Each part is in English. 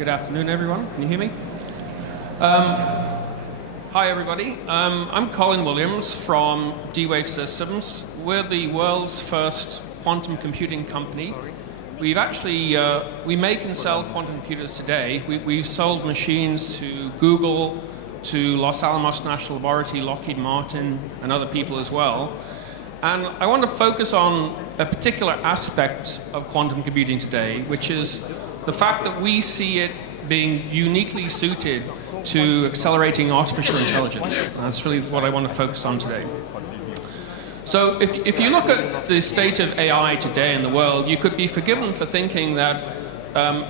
Good afternoon, everyone. Can you hear me? Hi, everybody. I'm Colin Williams from DWave Systems. We're the world's first quantum computing company. We've actually, we make and sell quantum computers today. We've sold machines to Google, to Los Alamos National Laboratory, Lockheed Martin, and other people as well. And I want to focus on a particular aspect of quantum computing today, which is the fact that we see it being uniquely suited to accelerating artificial intelligence. That's really what I want to focus on today. So if you look at the state of AI today in the world, you could be forgiven for thinking that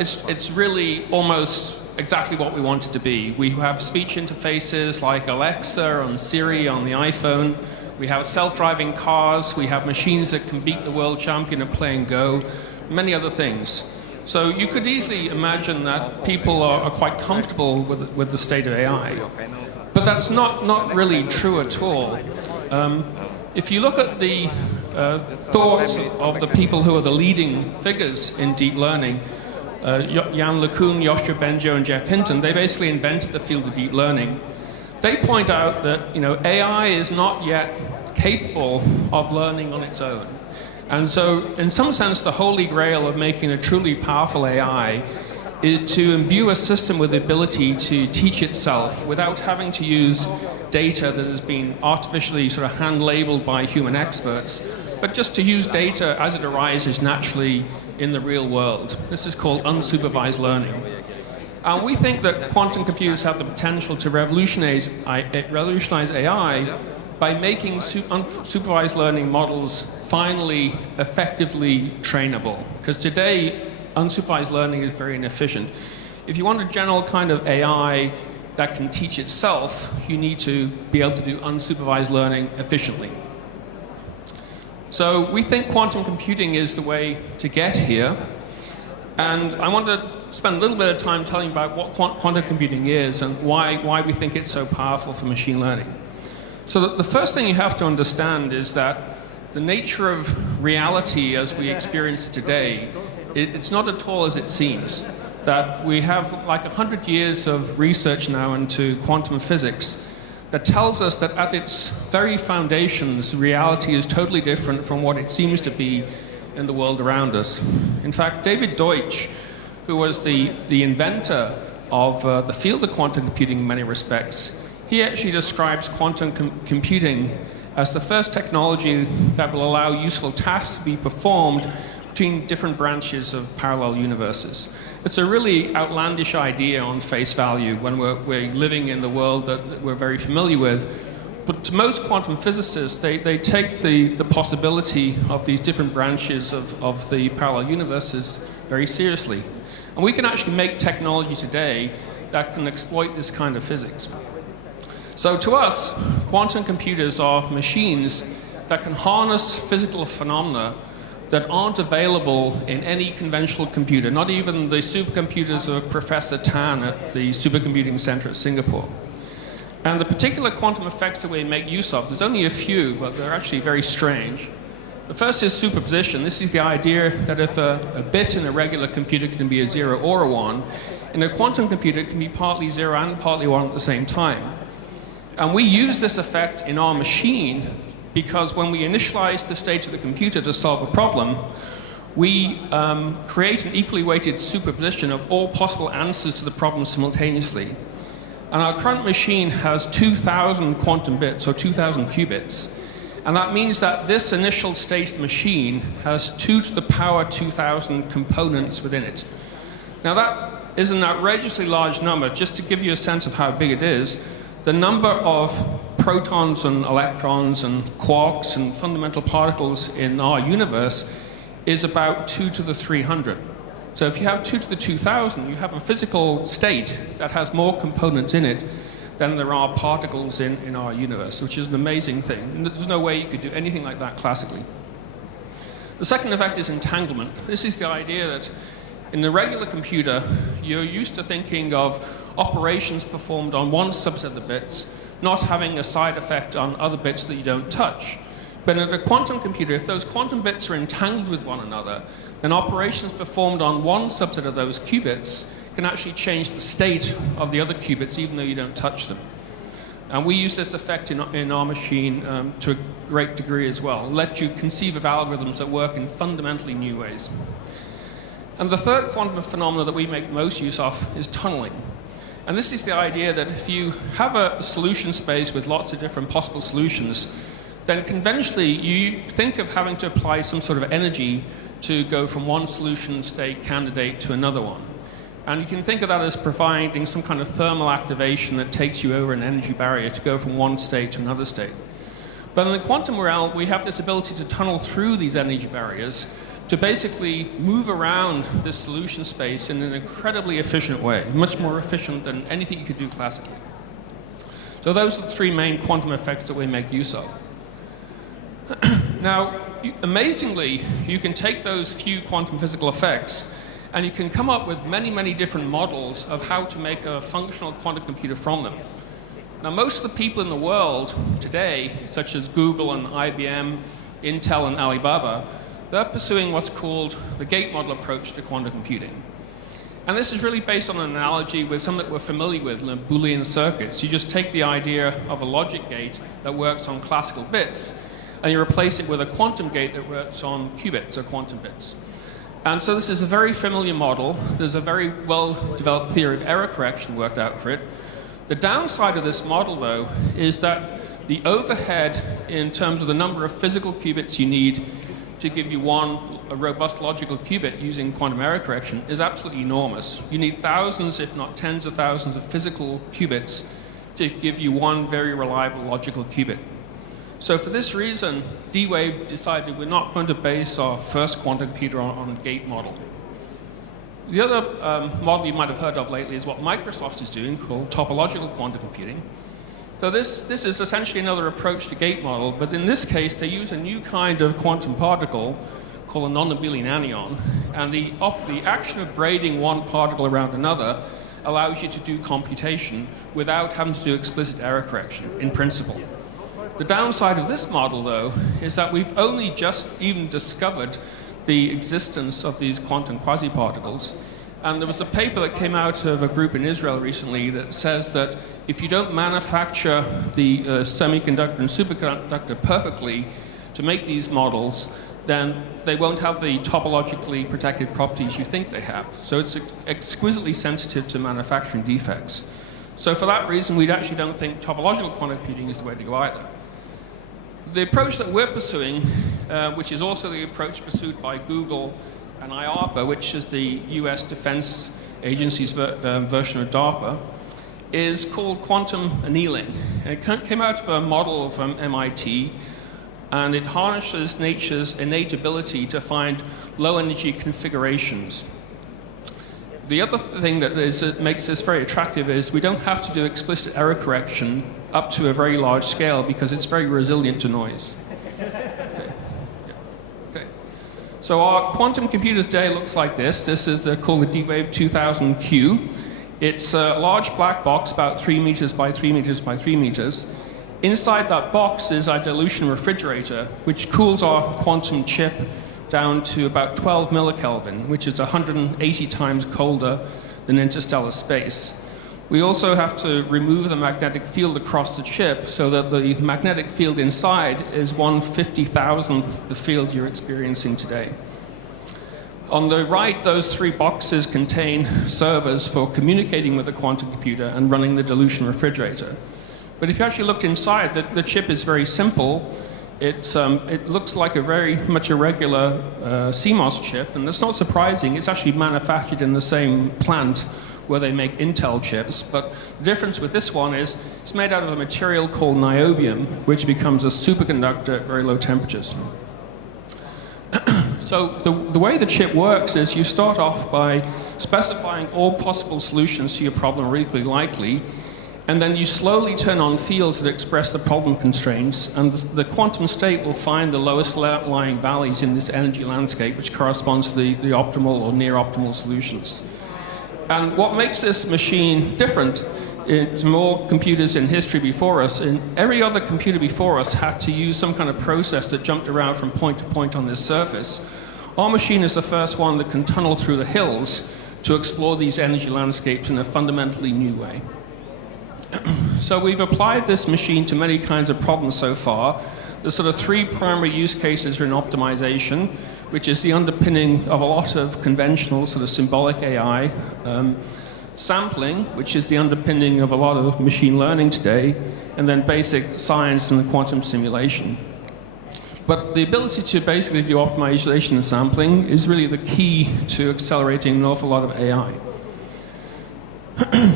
it's really almost exactly what we want it to be. We have speech interfaces like Alexa and Siri on the iPhone. We have self-driving cars. We have machines that can beat the world champion at playing Go, many other things. So you could easily imagine that people are quite comfortable with the state of AI. But that's not really true at all. If you look at the thoughts of the people who are the leading figures in deep learning, Yann LeCun, Yoshua Bengio, and Jeff Hinton, they basically invented the field of deep learning. They point out that AI is not yet capable of learning on its own. And so, in some sense, the holy grail of making a truly powerful AI is to imbue a system with the ability to teach itself without having to use data that has been artificially sort of hand-labeled by human experts, but just to use data as it arises naturally in the real world. This is called unsupervised learning. And we think that quantum computers have the potential to revolutionize AI by making unsupervised learning models finally effectively trainable. Because today, unsupervised learning is very inefficient. If you want a general kind of AI that can teach itself, you need to be able to do unsupervised learning efficiently. So we think quantum computing is the way to get here. And I want to spend a little bit of time telling you about what quantum computing is and why we think it's so powerful for machine learning. So the first thing you have to understand is that the nature of reality as we experience it today, it's not at all as it seems. That we have like 100 years of research now into quantum physics that tells us that at its very foundations, reality is totally different from what it seems to be in the world around us. In fact, David Deutsch, who was the inventor of the field of quantum computing in many respects, he actually describes quantum computing as the first technology that will allow useful tasks to be performed between different branches of parallel universes. It's a really outlandish idea on face value when we're living in the world that we're very familiar with. But to most quantum physicists, they take the possibility of these different branches of the parallel universes very seriously. And we can actually make technology today that can exploit this kind of physics. So to us, quantum computers are machines that can harness physical phenomena that aren't available in any conventional computer, not even the supercomputers of Professor Tan at the Supercomputing Center at Singapore. And the particular quantum effects that we make use of, there's only a few, but they're actually very strange. The first is superposition. This is the idea that if a bit in a regular computer can be a 0 or a 1, in a quantum computer it can be partly 0 and partly 1 at the same time. And we use this effect in our machine because when we initialize the state of the computer to solve a problem, we create an equally weighted superposition of all possible answers to the problem simultaneously. And our current machine has 2,000 quantum bits, or 2,000 qubits. And that means that this initial state of the machine has 2 to the power 2,000 components within it. Now that is an outrageously large number. Just to give you a sense of how big it is, the number of protons and electrons and quarks and fundamental particles in our universe is about 2 to the 300. So if you have 2 to the 2,000, you have a physical state that has more components in it than there are particles in our universe, which is an amazing thing. And there's no way you could do anything like that classically. The second effect is entanglement. This is the idea that in the regular computer, you're used to thinking of operations performed on one subset of the bits, not having a side effect on other bits that you don't touch. But in a quantum computer, if those quantum bits are entangled with one another, then operations performed on one subset of those qubits can actually change the state of the other qubits even though you don't touch them. And we use this effect in our machine to a great degree as well. It lets you conceive of algorithms that work in fundamentally new ways. And the third quantum phenomena that we make most use of is tunneling. And this is the idea that if you have a solution space with lots of different possible solutions, then conventionally you think of having to apply some sort of energy to go from one solution state candidate to another one. And you can think of that as providing some kind of thermal activation that takes you over an energy barrier to go from one state to another state. But in the quantum realm, we have this ability to tunnel through these energy barriers to basically move around this solution space in an incredibly efficient way, much more efficient than anything you could do classically. So those are the three main quantum effects that we make use of. Now, amazingly, you can take those few quantum physical effects and you can come up with many, many different models of how to make a functional quantum computer from them. Now, most of the people in the world today, such as Google and IBM, Intel and Alibaba, they're pursuing what's called the gate model approach to quantum computing. And this is really based on an analogy with something that we're familiar with, like Boolean circuits. You just take the idea of a logic gate that works on classical bits, and you replace it with a quantum gate that works on qubits or quantum bits. And so this is a very familiar model. There's a very well-developed theory of error correction worked out for it. The downside of this model, though, is that the overhead in terms of the number of physical qubits you need to give you a robust logical qubit using quantum error correction is absolutely enormous. You need thousands, if not tens of thousands, of physical qubits to give you one very reliable logical qubit. So for this reason, DWave decided we're not going to base our first quantum computer on a gate model. The other model you might have heard of lately is what Microsoft is doing, called topological quantum computing. So this is essentially another approach to gate model, but in this case, they use a new kind of quantum particle called a non-abelian anion, and the action of braiding one particle around another allows you to do computation without having to do explicit error correction, in principle. The downside of this model, though, is that we've only just even discovered the existence of these quantum quasiparticles. And there was a paper that came out of a group in Israel recently that says that if you don't manufacture the semiconductor and superconductor perfectly to make these models, then they won't have the topologically protected properties you think they have. So it's exquisitely sensitive to manufacturing defects. So for that reason, we actually don't think topological quantum computing is the way to go either. The approach that we're pursuing, which is also the approach pursued by Google and IARPA, which is the US Defense Agency's version of DARPA, is called quantum annealing. And it came out of a model from MIT, and it harnesses nature's innate ability to find low-energy configurations. The other thing that makes this very attractive is we don't have to do explicit error correction up to a very large scale because it's very resilient to noise. Okay. So our quantum computer today looks like this. This is called the DWave 2000Q. It's a large black box, about 3 meters by 3 meters by 3 meters. Inside that box is our dilution refrigerator, which cools our quantum chip down to about 12 millikelvin, which is 180 times colder than interstellar space. We also have to remove the magnetic field across the chip so that the magnetic field inside is 1/50,000th the field you're experiencing today. On the right, those 3 boxes contain servers for communicating with the quantum computer and running the dilution refrigerator. But if you actually looked inside, the chip is very simple. It looks like a very much a regular CMOS chip, and that's not surprising. It's actually manufactured in the same plant where they make Intel chips, but the difference with this one is it's made out of a material called niobium, which becomes a superconductor at very low temperatures. So the way the chip works is you start off by specifying all possible solutions to your problem reasonably likely, and then you slowly turn on fields that express the problem constraints, and the quantum state will find the lowest lying values in this energy landscape, which corresponds to the optimal or near optimal solutions. And what makes this machine different is more computers in history before us, and every other computer before us had to use some kind of process that jumped around from point to point on this surface. Our machine is the first one that can tunnel through the hills to explore these energy landscapes in a fundamentally new way. So we've applied this machine to many kinds of problems so far. There's sort of three primary use cases in optimization, which is the underpinning of a lot of conventional sort of symbolic AI. Sampling, which is the underpinning of a lot of machine learning today, and then basic science and quantum simulation. But the ability to basically do optimization and sampling is really the key to accelerating an awful lot of AI.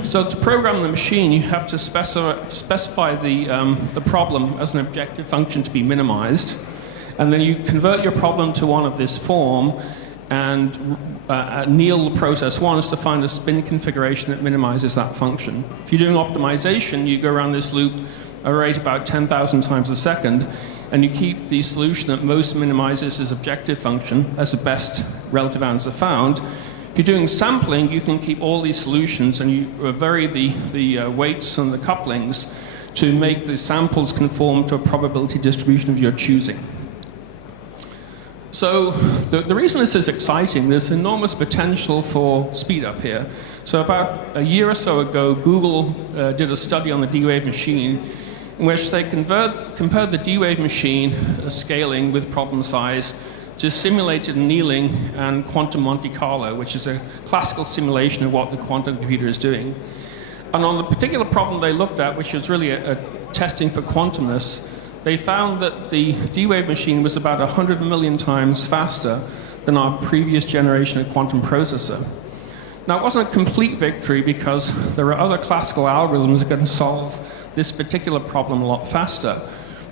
So to program the machine, you have to specify the problem as an objective function to be minimized, and then you convert your problem to one of this form, and anneal the process once to find a spin configuration that minimizes that function. If you're doing optimization, you go around this loop at a rate about 10,000 times a second, and you keep the solution that most minimizes its objective function as the best relative answer found. If you're doing sampling, you can keep all these solutions, and you vary the weights and the couplings to make the samples conform to a probability distribution of your choosing. So the reason this is exciting, there's enormous potential for speed up here. So about a year or so ago, Google did a study on the DWave machine in which they compared the DWave machine scaling with problem size to simulated annealing and quantum Monte Carlo, which is a classical simulation of what the quantum computer is doing. And on the particular problem they looked at, which was really a testing for quantumness, they found that the DWave machine was about 100 million times faster than our previous generation of quantum processor. Now, it wasn't a complete victory because there are other classical algorithms that can solve this particular problem a lot faster.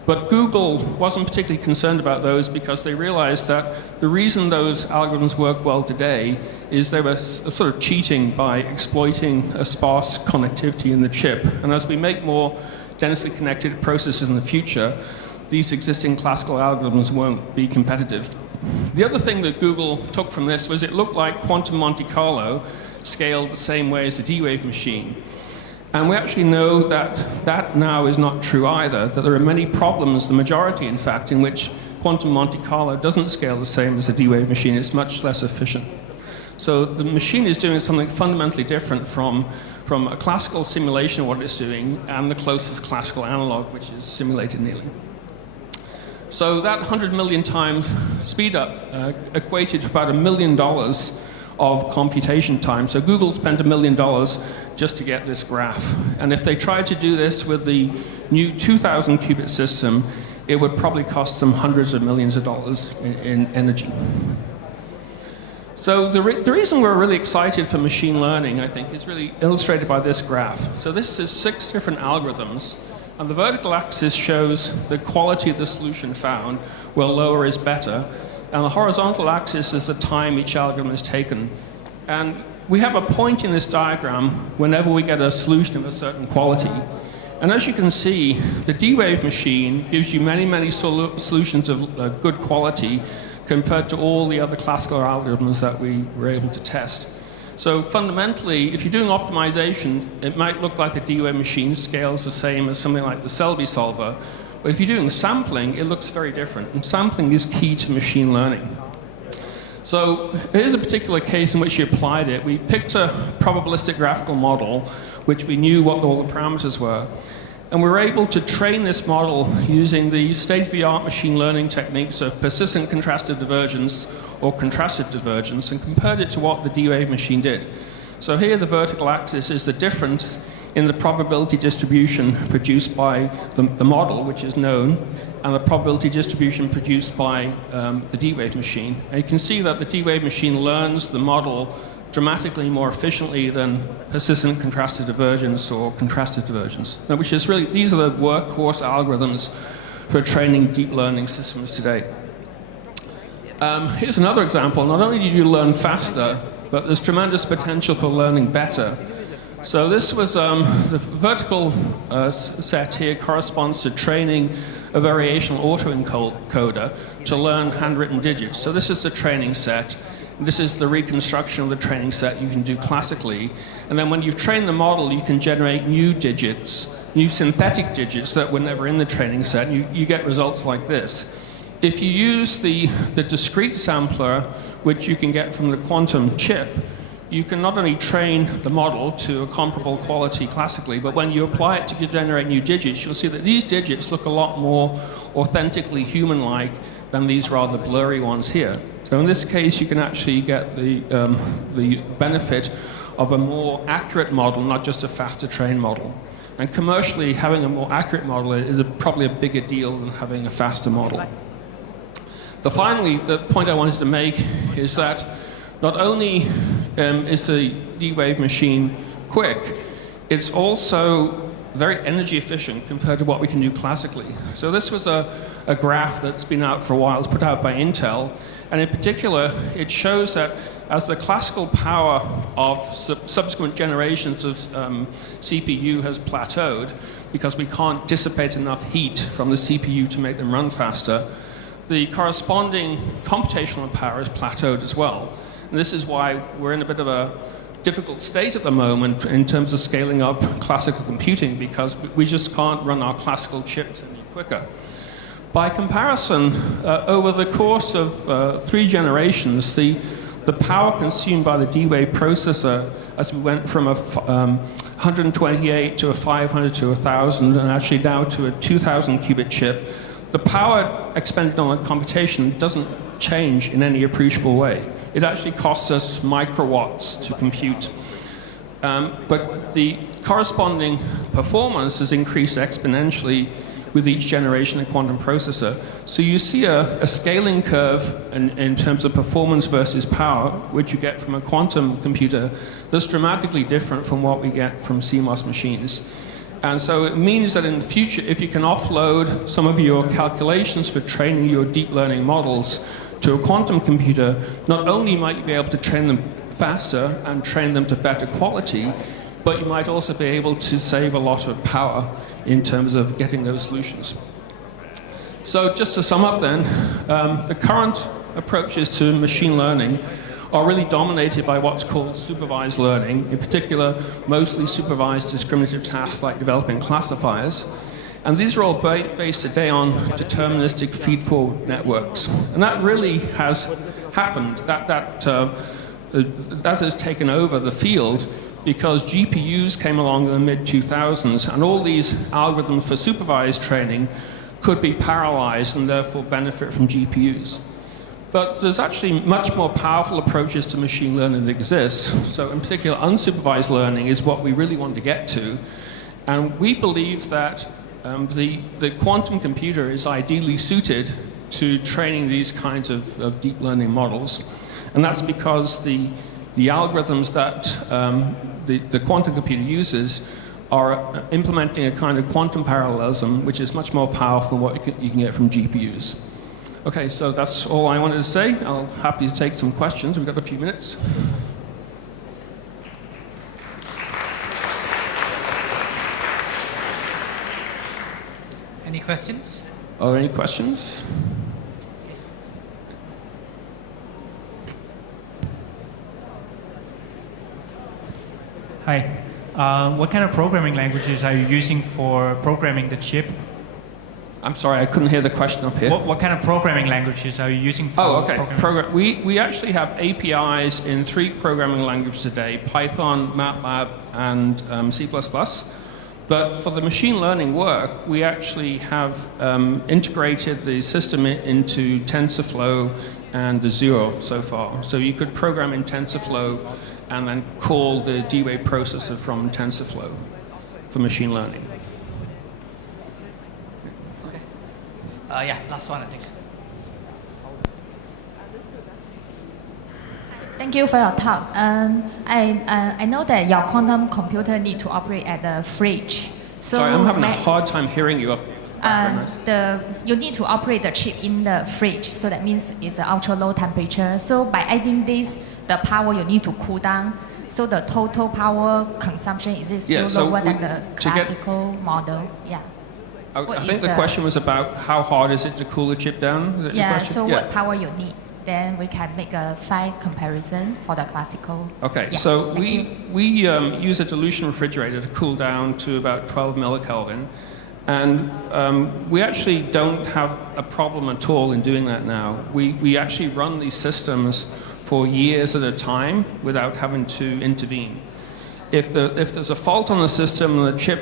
But Google wasn't particularly concerned about those because they realized that the reason those algorithms work well today is they were sort of cheating by exploiting a sparse connectivity in the chip. And as we make more densely connected processors in the future, these existing classical algorithms won't be competitive. The other thing that Google took from this was it looked like quantum Monte Carlo scaled the same way as the DWave machine. And we actually know that that now is not true either, that there are many problems, the majority in fact, in which quantum Monte Carlo doesn't scale the same as the DWave machine. It's much less efficient. So the machine is doing something fundamentally different from a classical simulation of what it's doing and the closest classical analog, which is simulated annealing. So that 100 million times speed up equated to about $1 million of computation time. So Google spent $1 million just to get this graph. And if they tried to do this with the new 2,000 qubit system, it would probably cost them hundreds of millions of dollars in energy. So the reason we're really excited for machine learning, I think, is really illustrated by this graph. So this is 6 different algorithms, and the vertical axis shows the quality of the solution found, where lower is better, and the horizontal axis is the time each algorithm has taken. And we have a point in this diagram whenever we get a solution of a certain quality. And as you can see, the DWave machine gives you many, many solutions of good quality compared to all the other classical algorithms that we were able to test. So fundamentally, if you're doing optimization, it might look like the DWave machine scales the same as something like the Selby solver. But if you're doing sampling, it looks very different. And sampling is key to machine learning. So here's a particular case in which you applied it. We picked a probabilistic graphical model, which we knew what all the parameters were. And we were able to train this model using the state-of-the-art machine learning techniques of persistent contrastive divergence or contrasted divergence, and compared it to what the DWave machine did. So here the vertical axis is the difference in the probability distribution produced by the model, which is known, and the probability distribution produced by the DWave machine. And you can see that the DWave machine learns the model dramatically more efficiently than persistent contrastive divergence or contrasted divergence. Now, which is really, these are the workhorse algorithms for training deep learning systems today. Here's another example. Not only did you learn faster, but there's tremendous potential for learning better. So this was the vertical set here corresponds to training a variational autoencoder to learn handwritten digits. So this is the training set. This is the reconstruction of the training set you can do classically. And then when you've trained the model, you can generate new digits, new synthetic digits that were never in the training set. You get results like this. If you use the discrete sampler, which you can get from the quantum chip, you can not only train the model to a comparable quality classically, but when you apply it to generate new digits, you'll see that these digits look a lot more authentically human-like than these rather blurry ones here. So in this case, you can actually get the benefit of a more accurate model, not just a faster trained model. And commercially, having a more accurate model is probably a bigger deal than having a faster model. Finally, the point I wanted to make is that not only is the DWave machine quick, it's also very energy efficient compared to what we can do classically. So this was a graph that's been out for a while. It's put out by Intel. And in particular, it shows that as the classical power of subsequent generations of CPU has plateaued, because we can't dissipate enough heat from the CPU to make them run faster, the corresponding computational power has plateaued as well. And this is why we're in a bit of a difficult state at the moment in terms of scaling up classical computing, because we just can't run our classical chips any quicker. By comparison, over the course of 3 generations, the power consumed by the DWave processor, as we went from a 128 to a 500 to a 1,000, and actually now to a 2,000 qubit chip, the power expended on the computation doesn't change in any appreciable way. It actually costs us microwatts to compute. But the corresponding performance has increased exponentially with each generation of quantum processor. So you see a scaling curve in terms of performance versus power, which you get from a quantum computer, that's dramatically different from what we get from CMOS machines. And so it means that in the future, if you can offload some of your calculations for training your deep learning models to a quantum computer, not only might you be able to train them faster and train them to better quality, but you might also be able to save a lot of power in terms of getting those solutions. So just to sum up then, the current approaches to machine learning are really dominated by what's called supervised learning, in particular, mostly supervised discriminative tasks like developing classifiers. And these are all based today on deterministic feed-forward networks. And that really has happened. That has taken over the field because GPUs came along in the mid-2000s, and all these algorithms for supervised training could be parallelized and therefore benefit from GPUs. But there's actually much more powerful approaches to machine learning that exist. So in particular, unsupervised learning is what we really want to get to. And we believe that the quantum computer is ideally suited to training these kinds of deep learning models. And that's because the algorithms that the quantum computer uses are implementing a kind of quantum parallelism, which is much more powerful than what you can get from GPUs. Okay, so that's all I wanted to say. I'll happy to take some questions. We've got a few minutes. Any questions? Are there any questions? Hi. What kind of programming languages are you using for programming the chip? I'm sorry, I couldn't hear the question up here. What kind of programming languages are you using for programming? We actually have APIs in 3 programming languages today, Python, MATLAB, and C++. But for the machine learning work, we actually have integrated the system into TensorFlow and Azure so far. So you could program in TensorFlow and then call the DWave processor from TensorFlow for machine learning. Yeah, last one, I think. Thank you for your talk. I know that your quantum computer need to operate at the fridge. So sorry, I'm having a hard time hearing you up. You need to operate the chip in the fridge, so that means it's an ultra low temperature. So by adding this, the power you need to cool down. So the total power consumption is it still lower than the classical model? Yeah. I think the question was about how hard is it to cool the chip down? Yeah, so what power you need? Then we can make a fine comparison for the classical. Okay, yeah, so we use a dilution refrigerator to cool down to about 12 millikelvin. And we actually don't have a problem at all in doing that now. We actually run these systems for years at a time without having to intervene. If there's a fault on the system and the chip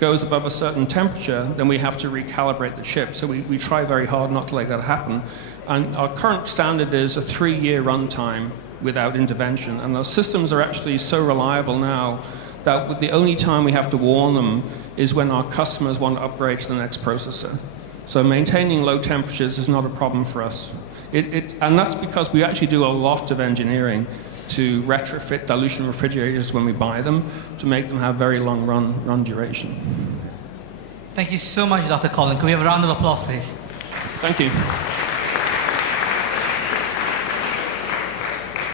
goes above a certain temperature, then we have to recalibrate the chip. So we try very hard not to let that happen. And our current standard is a 3-year runtime without intervention. And those systems are actually so reliable now that the only time we have to warn them is when our customers want to upgrade to the next processor. So maintaining low temperatures is not a problem for us. And that's because we actually do a lot of engineering to retrofit dilution refrigerators when we buy them to make them have very long run duration. Thank you so much, Dr. Colin. Can we have a round of applause, please? Thank you.